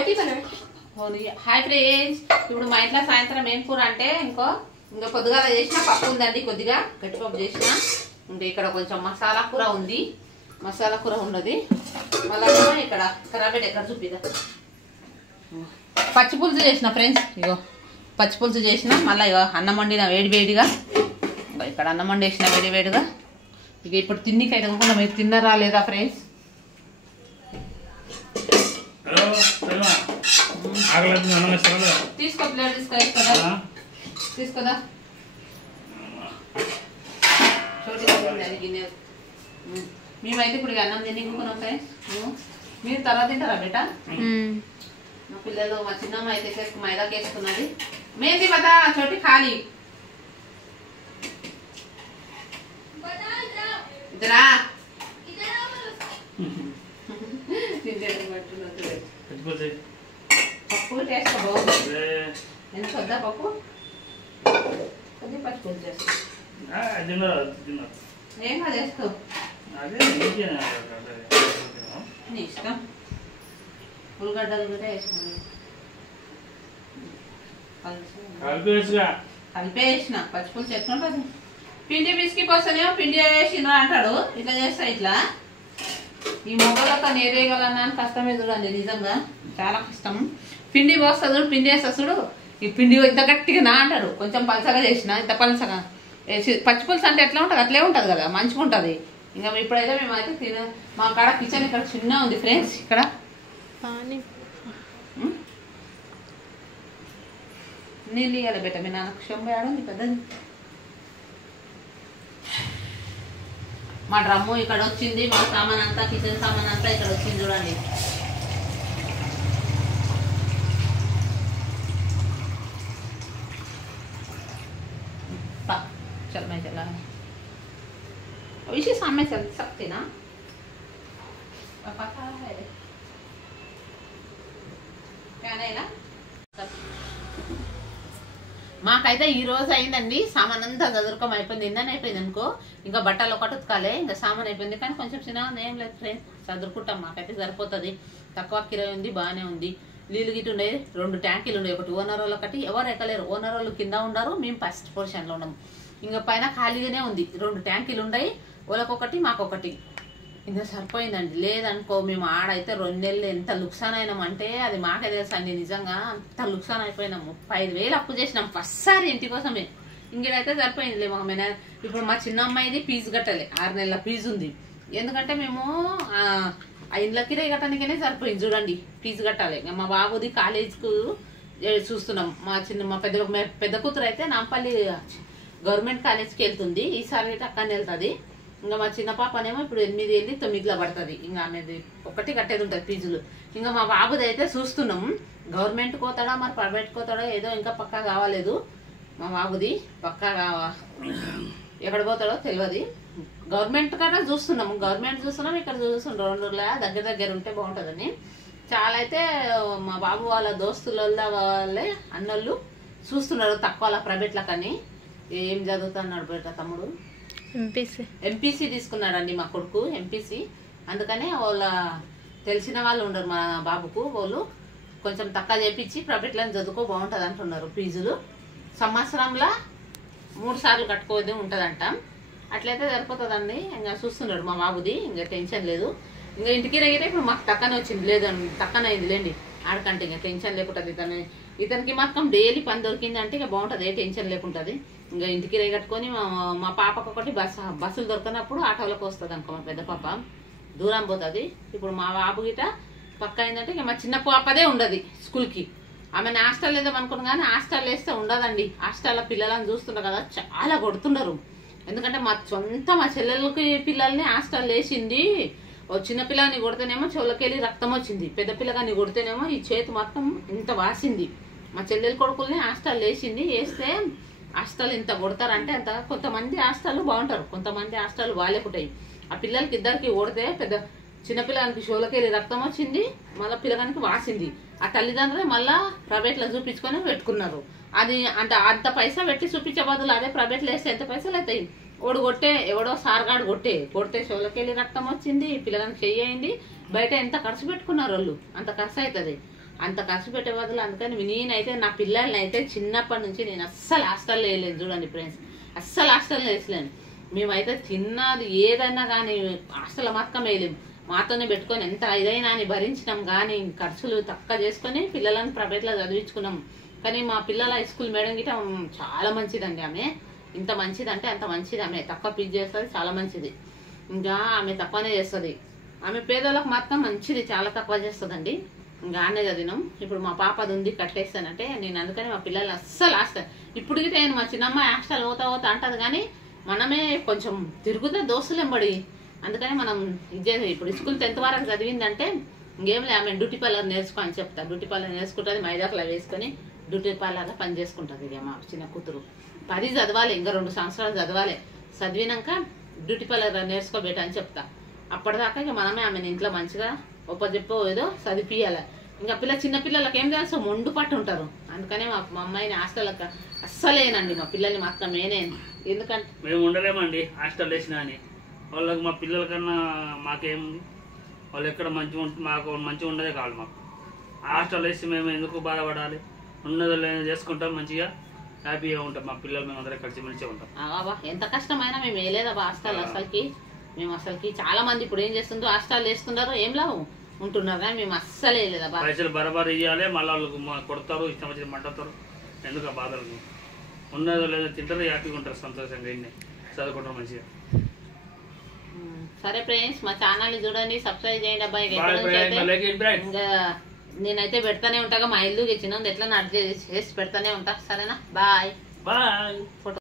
Hi friends, ఇప్పుడు మా ఇంట్లో సాయంత్రం ఏం కూర అంటే ఇంకా పొద్దుగాల చేసిన పప్పు ఉందండి, కొద్దిగా గట్టిపప్పు చేసిన. ఇంకా ఇక్కడ కొంచెం మసాలా కూర ఉంది, మసాలా కూర ఉన్నది. మళ్ళీ ఇక్కడ కరాబెట్ ఎక్కడ చూపిదా పచ్చి పులుసు చేసిన ఫ్రెండ్స్. ఇగో పచ్చి పులుసు చేసిన, మళ్ళీ ఇగో అన్నం వండిన వేడివేడిగా. ఇక్కడ అన్నం వండేసిన వేడివేడిగా. ఇక ఇప్పుడు తిన్నికైతే అనుకున్నా, మీరు తిన్నరా లేదా ఫ్రెండ్స్? తీసుకో ప్లేట్ తీసుకోదా తీసుకోదా గిన్నె. మేమైతే ఇప్పుడు అన్నం తినుకున్నాం ఫ్రెండ్స్. మీరు తర్వాత తింటారా బేటా? మా పిల్లలు, మా చిన్నమ్మ అయితే మైదాకి వేసుకున్నది. మేంది పదా చోటి ఖాళీ ఇద్దరా పప్పు టేస్ట్ బాగుంది. ఎంత వద్దా పప్పు? కొద్దిగా పచ్చి పులుసు చేస్తాం. ఏం కాదు, వేస్తావు నీ ఇష్టం. ఉల్లిగడ్డలు కూడా వేసినాను, కలిపేసిన. పచ్చి పులుసు ఎట్లుంటుంది? పిండి పిసికి పోస్తేనేమో పిండి వేసినా అంటాడు, ఇట్లా చేస్తా ఇట్లా. ఈ మొగ్గలతో నేరేయగలన్నా అని కష్టమే చూడండి, నిజంగా చాలా కష్టం. పిండి పోస్తా చూడు, పిండి వేస్తా చూడు. ఈ పిండి ఇంత గట్టిగా నా అంటాడు. కొంచెం పలసగా చేసిన, ఇంత పలసగా. పచ్చి పులుసు అంటే ఎట్లా ఉంటుంది అట్లే ఉంటుంది కదా, మంచిగా ఉంటుంది. ఇంకా ఇప్పుడైతే మేమైతే మా కాడ కిచెన్ ఇక్కడ చిన్న ఉంది ఫ్రెండ్స్. ఇక్కడ నీళ్ళు ఇవ్వాలి బెట్ట. మీ నాన్నకు షొంబై ఆడుంది పెద్దది. మా డ్రమ్ము ఇక్కడ వచ్చింది, మా సామాన్ అంతా, కిచెన్ సామాన్ అంతా ఇక్కడ వచ్చింది చూడండి. चल मैं चला इसी सामने चल सकते ना, पता है क्या नहीं ना. మాకైతే ఈ రోజు అయిందండి. సామాన్ అంతా చదువుకోం అయిపోయింది, నిన్ననే అయిపోయింది అనుకో. ఇంకా బట్టలు ఒకటి ఉతకాలి, ఇంకా సామాన్ అయిపోయింది. కానీ కొంచెం చిన్నగా ఏం లేదు ఫ్రెండ్స్, చదువుకుంటాం. మాకైతే సరిపోతుంది, తక్కువ కిరాయి ఉంది, బాగానే ఉంది. నీళ్ళు గిట్టు ఉండే 2 ట్యాంకీలు ఉండే, ఒకటి ఓనర్ వాళ్ళు, ఒకటి ఎవరు ఎక్కలేరు. ఓనర్ వాళ్ళు కింద ఉండరు, మేము ఫస్ట్ పొజిషన్లో ఉన్నాము. ఇంకా పైన ఖాళీగానే ఉంది, 2 ట్యాంకీలు ఉన్నాయి. వాళ్ళకొకటి మాకొకటి, ఇంకా సరిపోయిందండి. లేదనుకో మేము ఆడైతే 2 నెలలు ఎంత లుక్సాన్ అయినామంటే అది మాకే తెలుసు అండి. నిజంగా అంత లుక్సాన్ అయిపోయినాము. 35,000 అప్పు చేసినాం ఫస్ట్ సారి ఇంటి కోసమే. ఇంకేదైతే సరిపోయింది మా మేన. ఇప్పుడు మా చిన్న అమ్మాయిది ఫీజు కట్టాలి, 6 నెలల ఫీజు ఉంది. ఎందుకంటే మేము ఆ ఇండ్ల కిరాయి కట్టడానికనే సరిపోయింది చూడండి, ఫీజు కట్టాలి. ఇంకా మా బాబుది కాలేజ్కు చూస్తున్నాం. మా పెద్ద కూతురు అయితే నాంపల్లి గవర్నమెంట్ కాలేజ్కి వెళ్తుంది. ఈసారి అయితే అక్కడనే వెళ్తుంది. ఇంకా మా చిన్న పాపనేమో ఇప్పుడు 8 వెళ్ళి 9లో పడుతుంది. ఇంకా అనేది ఒకటి కట్టేది ఉంటుంది ఫీజులు. ఇంకా మా బాబుది అయితే చూస్తున్నాం, గవర్నమెంట్ కోతాడా మరి ప్రైవేట్ కోతాడా ఏదో ఇంకా పక్కా కావాలేదు. మా బాబుది పక్కా ఎక్కడ పోతాడో తెలియదు. గవర్నమెంట్ కన్నా చూస్తున్నాము, గవర్నమెంట్ చూస్తున్నాం, ఇక్కడ చూస్తున్నాం. 2 దగ్గర ఉంటే బాగుంటుందని. చాలా అయితే మా బాబు వాళ్ళ దోస్తుల వాళ్ళే అన్నోళ్ళు చూస్తున్నారు తక్కువ ప్రైవేట్ల. కానీ ఏం చదువుతున్నాడు బయట తమ్ముడు? ఎంపీసీ తీసుకున్నాడండి మా కొడుకు, ఎంపీసీ. అందుకనే వాళ్ళ తెలిసిన వాళ్ళు ఉండరు మా బాబుకు, వాళ్ళు కొంచెం తక్కువ చేపించి ప్రైవేట్లో చదువుకో బాగుంటుంది అంటున్నారు. ఫీజులు సంవత్సరంలో 3 సార్లు కట్టుకోవద్దు ఉంటుందంట. అట్లయితే సరిపోతుందండి. ఇంకా చూస్తున్నాడు మా బాబుది, ఇంకా టెన్షన్ లేదు. ఇంకా ఇంటికి రగితే ఇప్పుడు మాకు తక్కనే వచ్చింది, లేదండి తక్కన అయింది లేండి. ఆడకంటే ఇంకా టెన్షన్ లేకుంటుంది. ఇతనికి మాత్రం డైలీ పని దొరికింది అంటే ఇక బాగుంటుంది, ఏ టెన్షన్ లేకుంటుంది. ఇంకా ఇంటికి రే కట్టుకొని మా పాపకు ఒకటి బస్సులు దొరికినప్పుడు ఆటోలకు వస్తుంది అనుకో. మా పెద్ద పాప దూరం పోతుంది. ఇప్పుడు మా బాబు గిట పక్క అయిందంటే ఇక మా చిన్న పాపదే ఉండదు స్కూల్కి. ఆమెను హాస్టల్ వేద్దాం అనుకున్నాం కానీ హాస్టల్ వేస్తే ఉండదండి. హాస్టల్లో పిల్లలని చూస్తున్నారు కదా, చాలా కొడుతున్నారు. ఎందుకంటే మా చెల్లెలకి పిల్లల్ని హాస్టల్ వేసింది. ఓ చిన్న పిల్లని కొడితేనేమో చెవులకెళ్ళి రక్తం వచ్చింది, పెద్ద పిల్లగాని కొడితేనేమో ఈ చేతి మొత్తం ఇంత వాసింది. మా చెల్లెల కొడుకుల్ని హాస్టల్ వేసింది. వేస్తే హాస్టల్ ఇంత కొడతారంటే అంత. కొంతమంది హాస్టల్ బాగుంటారు, కొంతమంది హాస్టల్ బాగాలేకుంటాయి. ఆ పిల్లలకి ఇద్దరికి కొడితే పెద్ద చిన్నపిల్లగానికి షోలకెళ్ళి రక్తం వచ్చింది, మళ్ళీ పిల్లగానికి వాసింది. ఆ తల్లిదండ్రులు మళ్ళా ప్రైవేట్లో చూపించుకొని పెట్టుకున్నారు. అది అంత పైసా పెట్టి చూపించే బదులు అదే ప్రైవేట్లో వేస్తే ఎంత పైసలు అవుతాయి? ఓడు కొట్టే ఎవడో సార్గాడు కొడితే షోలకెళ్ళి రక్తం వచ్చింది, పిల్లగానికి చెయ్యి అయింది. బయట ఎంత ఖర్చు పెట్టుకున్నారు వాళ్ళు, అంత ఖర్చు అవుతుంది. అంత ఖర్చు పెట్టే బదులు అందుకని నేనైతే నా పిల్లల్ని అయితే చిన్నప్పటి నుంచి నేను అస్సలు హాస్టల్లో వేయలేను. చూడండి ఫ్రెండ్స్, అస్సలు హాస్టల్లో వేసలేను. మేమైతే తిన్నది ఏదైనా కానీ హాస్టల్లో మాత్రం వేయలేము. మాతోనే పెట్టుకొని ఎంత ఇదైనా అని భరించినాం, కానీ ఖర్చులు తక్కువ చేసుకొని పిల్లలను ప్రైవేట్లో చదివించుకున్నాం. కానీ మా పిల్లల హై స్కూల్ మేడం గిట చాలా మంచిదండి. ఆమె ఇంత మంచిది అంటే అంత మంచిది. ఆమె తక్కువ ఫీజు చేస్తుంది, చాలా మంచిది. ఇంకా ఆమె తక్కువనే చేస్తుంది. ఆమె పేదలకు మాత్రం మంచిది, చాలా తక్కువ చేస్తుందండి. ఇంకా ఆనే చదివినాం. ఇప్పుడు మా పాప అది ఉంది కట్టేస్తానంటే నేను అందుకని మా పిల్లల్ని అస్సలు హాస్టల్ ఇప్పుడు గిట నేను మా చిన్నమ్మ హాస్టల్ పోతా అంటది, కానీ మనమే కొంచెం తిరుగుతే దోస్తులు ఎంబడి. అందుకని మనం ఇదే ఇప్పుడు స్కూల్ 10th వరకు చదివిందంటే ఇంకేం లే, ఆమె డ్యూటీ పార్లర్ నేర్చుకో అని చెప్తా. డ్యూటీ పార్లర్ నేర్చుకుంటుంది, మైదాకులా వేసుకొని డ్యూటీ పార్లర్లో పని చేసుకుంటుంది. ఇక మా చిన్న కూతురు 10 చదవాలి, ఇంకా 2 సంవత్సరాలు చదవాలి. చదివినాక డ్యూటీ పార్లర్ నేర్చుకోబెట్ట అని చెప్తా. అప్పటిదాకా ఇక మనమే ఆమెను ఇంట్లో మంచిగా ఒప్పజెప్పో ఏదో చదివియాలి. ఇంకా చిన్న పిల్లలకి ఏం తెలుసు, మొండు పట్టు ఉంటారు. అందుకనే మా అమ్మాయిని హాస్టల్కి అస్సలేనండి. మా పిల్లల్ని మాత్రం నేనే, ఎందుకంటే మేము ఉండలేమండి హాస్టల్ వేసినా అని. వాళ్ళకి మా పిల్లల కన్నా మాకేముంది, వాళ్ళు ఎక్కడ మంచిగా ఉంటుంది, మాకు మంచిగా ఉండదే కావాలి. మాకు హాస్టల్ వేసి మేము ఎందుకు బాధపడాలి? ఉన్నదో లేదో చేసుకుంటాం, మంచిగా హ్యాపీగా ఉంటాం. మా పిల్లలు మేము అందరం కలిసి మంచిగా ఉంటాం. బాబా ఎంత కష్టమైనా మేము వేయలేదబ్బా హాస్టల్. అసలుకి మేము అసలుకి చాలా మంది ఇప్పుడు ఏం చేస్తుందో హాస్టల్ వేస్తున్నారు, ఏం లాభం ఉంటున్నారు, కానీ మేము అస్సలు వేయలేదబ్బా. పైసలు బరాబర్ ఇవ్వాలి, మళ్ళీ వాళ్ళకు కొడతారు, ఇష్టం వచ్చిన మంటారు. ఎందుకు ఆ బాధలు? ఉన్నదో లేదో తింటారు, హ్యాపీగా ఉంటారు, సంతోషంగా ఇన్ని చదువుకుంటారు మంచిగా. సరే ఫ్రెండ్స్, మా ఛానల్ చూడండి, సబ్స్క్రైబ్ చేయండి అబ్బాయి. ఇంకా నేనైతే పెడతానే ఉంటాగా, మా ఇల్లు చిన్న ఎట్లా నడిచి చేసి పెడతానే ఉంటా. సరేనా, బాయ్. బాయ్.